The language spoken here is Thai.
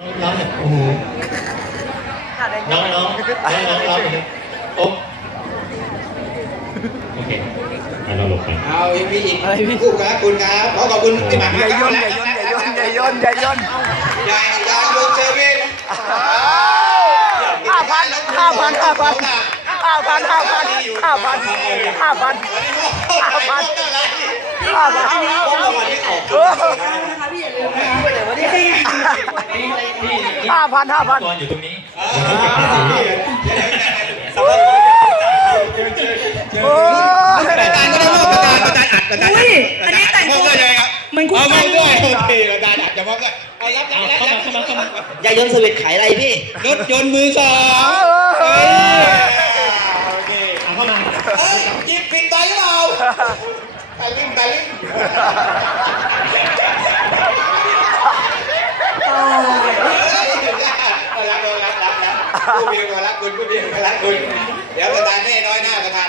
น้องโอ้โหน้องน้องน้องน้องน้องโอ๊บโอเคอะเราหลบไปเอาอีกพี่อีกคู่กันคุณครับขอขอบคุณพี่หมาอย่าย่นอย่าย่นอย่าย่นอย่าย่นอย่าย่นใหญ่ยางยนเซเว่นห้าพันห้าพันห้าพันห้าพันห้าพันห้าพันห้าพันห้าพันห้าพันต้องรางวัลที่ออก เออ ห้าพันห้าพันก่อนอยู่ตรงนี้โอ้ยอาจารย์ก็ได้มอบอาจารย์อาจารย์อัดอาจารย์อุ้ยอันนี้แต่งมอบตัวได้เลยครับเหมือนคุณเอาไปมอบด้วยโอเคอาจารย์อัดจะมอบด้วยเอารับรับรับเข้ามารับเข้ามาเข้ามายายนสวิตขายอะไรพี่รถยนต์มือสองเฮ้ยโอเคเอาเข้ามาเอ้ยหยิบผิดใบหรือเปล่าตาลิ้มตาลิ้ม ผู้มีความรักคุณผู้มีความรักคุณ เดี๋ยวประธานให้น้อยหน้าประธาน